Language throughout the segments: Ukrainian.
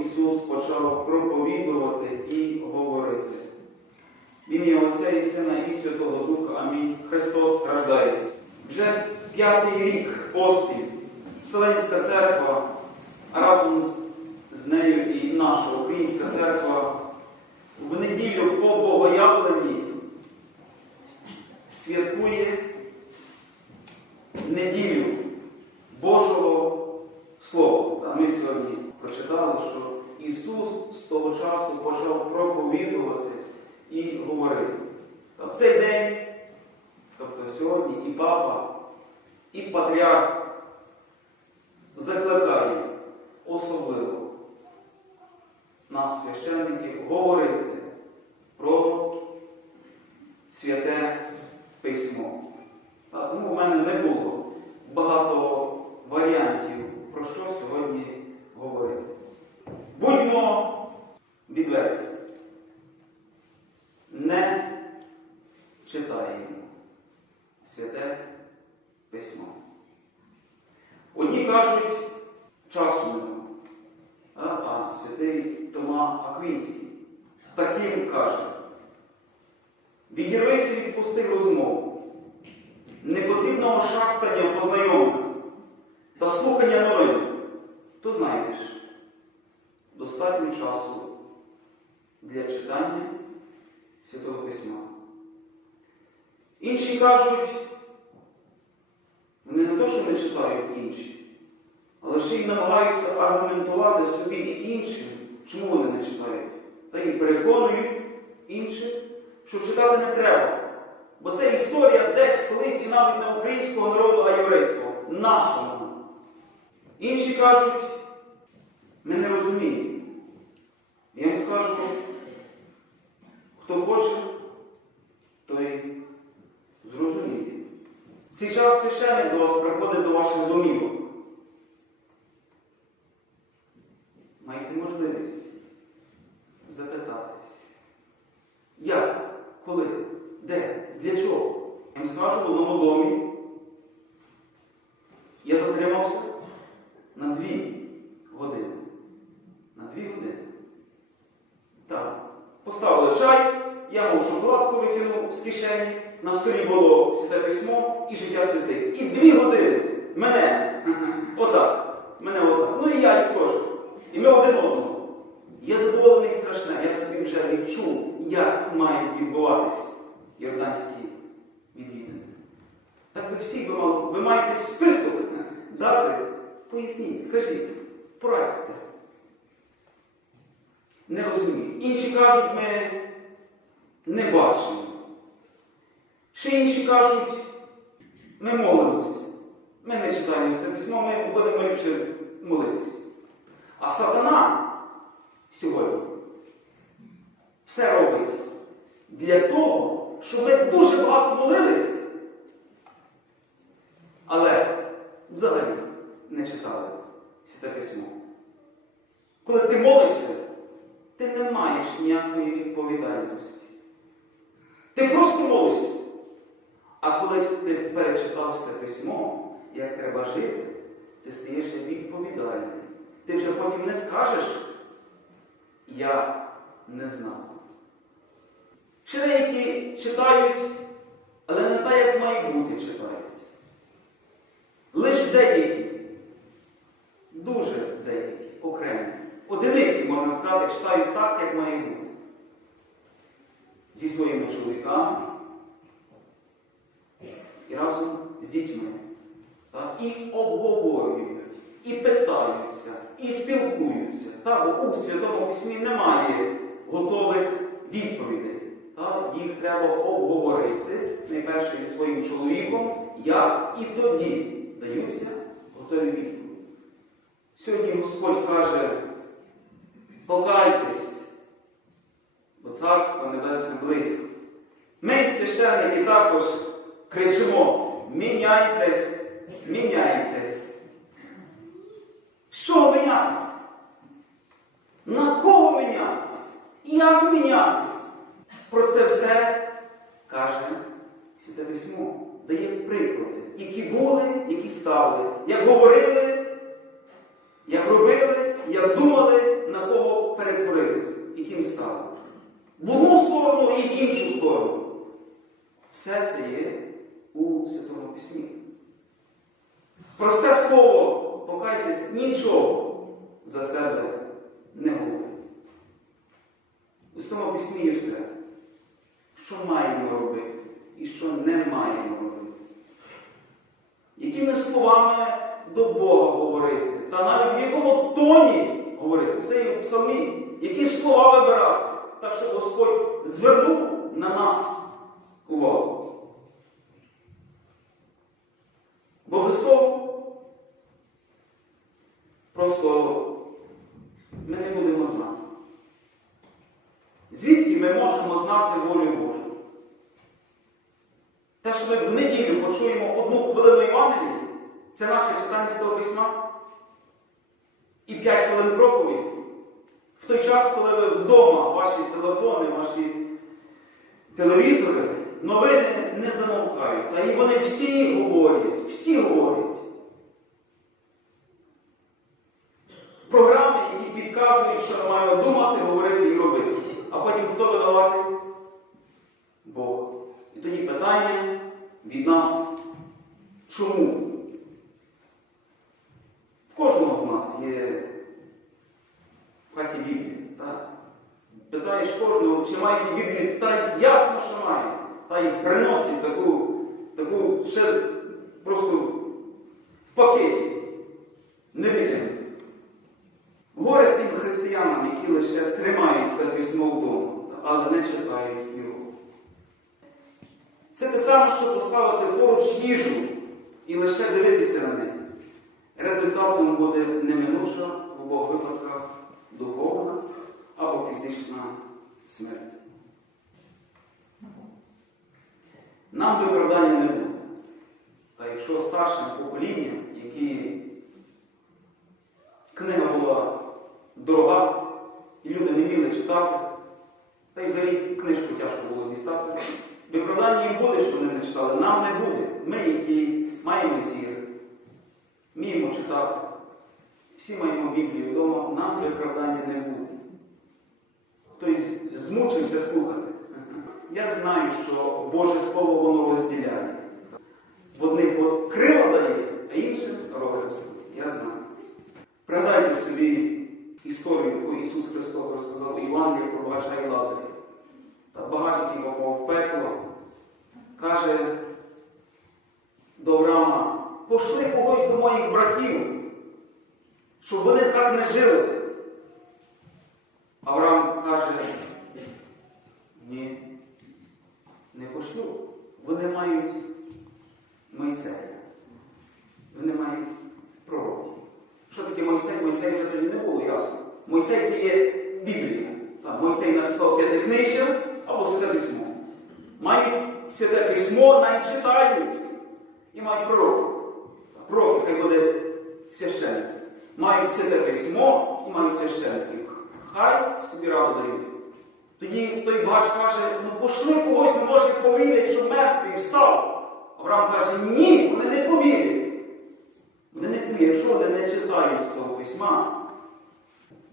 Ісус почав проповідувати і говорити. В ім'я Отця і Сина і Святого Духа. Амінь. Христос страждається. Вже п'ятий рік поспіль Вселенська церква, разом з, нею і наша Українська церква в неділю по Богоявленні святкує неділю Божого Слова. А ми сьогодні прочитали, що Ісус з того часу почав проповідувати і говорити. Та в цей день, тобто сьогодні і папа, і патріарх закликає особливо нас, священників, говорити про святе письмо. Та, Тому в мене не було багато варіантів, про що сьогодні говорити. Будьмо відверті. Не читаємо святе письмо. Одні кажуть часу а, а святий Тома Аквінський таким каже. Відірвися від пустих розмов, непотрібного шастання по знайомих та слухання новин, то знайдеш достатньо часу для читання Святого Письма. Інші кажуть, не то, що не читають інші, але ще й намагаються аргументувати собі і іншим, чому вони не читають. Та й переконують інших, що читати не треба. Бо це історія десь колись і навіть не українського народу, а єврейського, нашого. Інші кажуть, ми не розуміємо. Я вам скажу, хто хоче, той зрозуміє. Цей час священник до вас приходить до ваших домівок. Маєте можливість запитатись. Як? Коли? Де? Для чого? Я вам скажу в одному домі. Я затримався на дві години. На дві години. Так. Поставили чай, я мов шоколадку викинув з кишені, на столі було святе письмо і життя святих. І дві години мене, отак, мене отак. Ну і я їх теж. І ми один одного. Я задоволений страшне, я собі вже відчув, як мають відбуватись йорданські відвідини. Так ви всі ви, ви маєте список дати, поясніть, скажіть, порадьте. Не розумію. Інші кажуть, ми не бачимо. Ще інші кажуть, ми молимось. Ми не читаємо це письмо, ми будемо ліпше молитись. А сатана сьогодні все робить для того, щоб ми дуже багато молились, але взагалі не читали Святе Письмо. Коли ти молишся, ти не маєш ніякої відповідальності. Ти просто молишся. А коли ти перечитав це письмо, як треба жити, ти стаєш відповідальним. Ти вже потім не скажеш, я не знав. Ще деякі читають, але не так, як має бути, читають. Лише деякі, дуже деякі, окремі. Одиниці, можна сказати, читають так, як має бути. Зі своїми чоловіками і разом з дітьми. Так? І обговорюють, і питаються, і спілкуються. Так? Бо у Святому Письмі немає готових відповідей. Так? Їх треба обговорити найперше зі своїм чоловіком, як і тоді даються готові відповіді. Сьогодні Господь каже, покайтесь, бо Царство Небесне близько. Ми, священники, також кричимо: міняйтесь, міняйтесь. Що мінятись? На кого мінятись? Як мінятись? Про це все каже Святе Письмо, дає приклади, які були, які стали, як говорили, як робили, як думали на кого перетворились, яким стали. В одну сторону і в іншу сторону. Все це є у Святому Письмі. Просте слово, покайтесь, нічого за себе не говорить. У Святому Письмі є все, що маємо робити і що не маємо робити. Якими словами до Бога говорити, та навіть в якому тоні говорити, все є в псалмі, які слова вибирати, так щоб Господь звернув на нас увагу. Бо без того просто ми не будемо знати. Звідки ми можемо знати волю Божу? Те, що ми в неділю почуємо одну хвилину Євангелії, це наше читання з того письма. І 5 хвилин проповіді. В той час, коли ви вдома, ваші телефони, ваші телевізори, новини не замовкають. Та і вони всі говорять, всі говорять. Програми, які підказують, що маємо думати, говорити і робити. А потім хто винуватий? Бог. І тоді питання від нас чому? В кожного з нас є в хаті Біблія. Питаєш кожного, чи маєте Біблію, та ясно, й приносить таку, таку ще просто в пакеті. Не витягнути. Горе тим християнам, які лише тримають це письмо вдома, але не читають його. Це те саме, що поставити поруч їжу і лише дивитися на неї. Результатом буде неминуча Нам виправдання не буде. Та якщо старшим поколінням, які книга була дорога, і люди не вміли читати, та й взагалі книжку тяжко було дістати, виправдання їм буде, що вони не читали, нам не буде. Ми, які маємо зір, вміємо читати, всі маємо Біблію вдома, нам виправдання не буде. Хтось змучився слухати. Я знаю, що Боже Слово воно розділяє. В одних крила дає, а іншим роги ростуть. Я знаю. Пригадайте собі історію, яку Ісус Христос розказав у Євангелії про багача і Лазаря. Та багач, який попав в пекло, каже до Авраама, пошли когось до моїх братів, щоб вони так не жили. Авраам каже, ні, не пошлю. Вони мають Мойсея. Вони мають пророків. Що таке Мойсей? Мойсей вже тоді не було ясно. Мойсей це є Біблія. Там Мойсей написав п'ятикнижжя або святе письмо. Мають святе письмо, навіть читають і мають пророків. Пророки, хай буде священник. Мають святе письмо і мають священників. Хай собі раду дають. Тоді той бач каже, ну пошли когось, може повірити, що мертвий встав. Авраам каже, ні, вони не повірять. Вони не повірять, якщо вони не читають з того письма,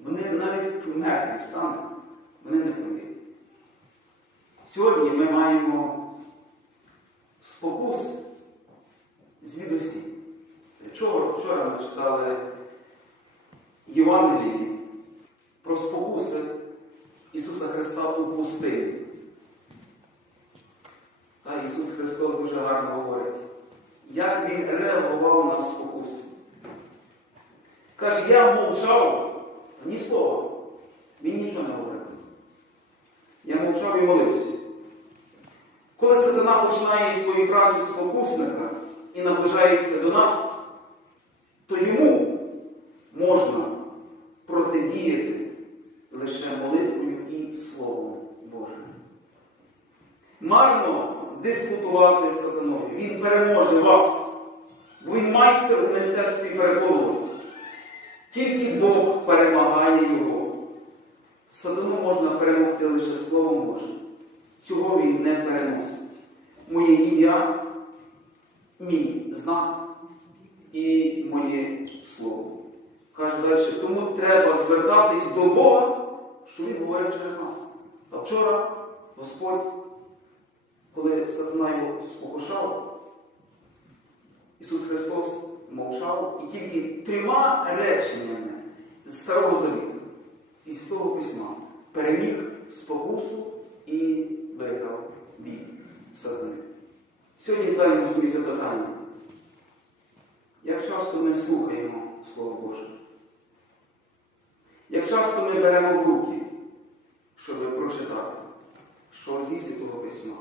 вони навіть мертві встануть, вони не повірять. Сьогодні ми маємо спокус звідусі. Вчора, вчора ми читали Євангелії про спокуси Ісуса Христа у пустині. Та Ісус Христос дуже гарно говорить, як Він реагував на спокуси. Каже, я мовчав, ні слова. Він нічого не говорив. Я мовчав і молився. Коли сатана починає свою працю спокусника і наближається до нас, то йому можна протидіяти лише молитвою і Словом Божим. Марно дискутувати з сатаною. Він переможе вас, бо майстер у мистецтві переконувати. Тільки Бог перемагає його. Сатану можна перемогти лише Словом Божим. Цього він не переносить. Моє ім'я, мій знак і моє слово. Каже далі, тому треба звертатись до Бога, що Він говорить через нас. А вчора Господь, коли сатана його спокушав, Ісус Христос мовчав і тільки трьома реченнями з Старого Завіту, із Святого Письма, переміг спокусу і виграв бій сатани. Сьогодні задаємо собі запитання. Як часто ми слухаємо Слово Боже? Як часто ми беремо в руки, щоб прочитати, що зі Святого Письма?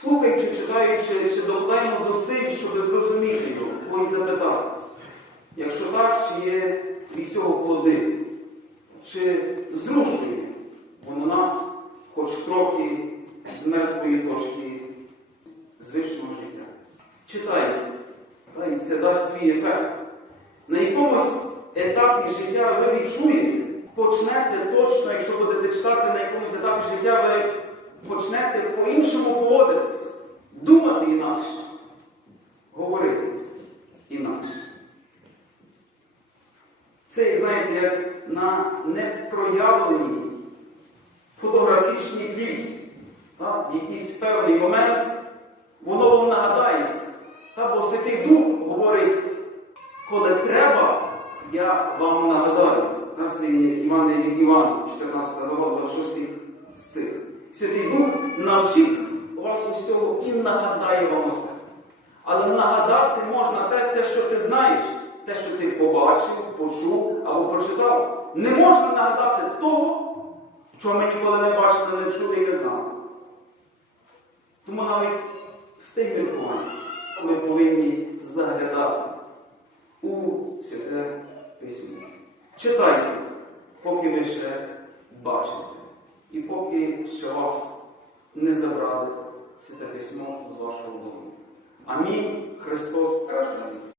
Слухаючи, читаючи, чи докладаємо зусиль, щоб зрозуміти його, ось запитатись. Якщо так, чи є від цього плоди, чи зрушує воно нас хоч трохи з мертвої точки звичного життя. Читайте, та це дасть свій ефект. На якомусь етапі життя ви відчуєте, почнете точно, якщо будете читати на якомусь етапі життя, ви почнете по-іншому поводитись, думати інакше, говорити інакше. Це, знаєте, як на непроявленій фотографічній. Так? В якийсь певний момент воно вам нагадається. Та, бо Святий Дух говорить, коли треба, я вам нагадаю. На це Іван від Івана, 14 глава, 26 стих. Святий Дух навчить вас усього і нагадає вам усе. Але нагадати можна те, те, що ти знаєш, те, що ти побачив, почув або прочитав. Не можна нагадати того, чого ми ніколи не бачили, не чули і не знали. Тому навіть з тих міркувань ми повинні заглядати у святе письмо. Читайте, поки ви ще бачите, і поки ще вас не забрали святе письмо з вашого дому. Амінь. Христос каже.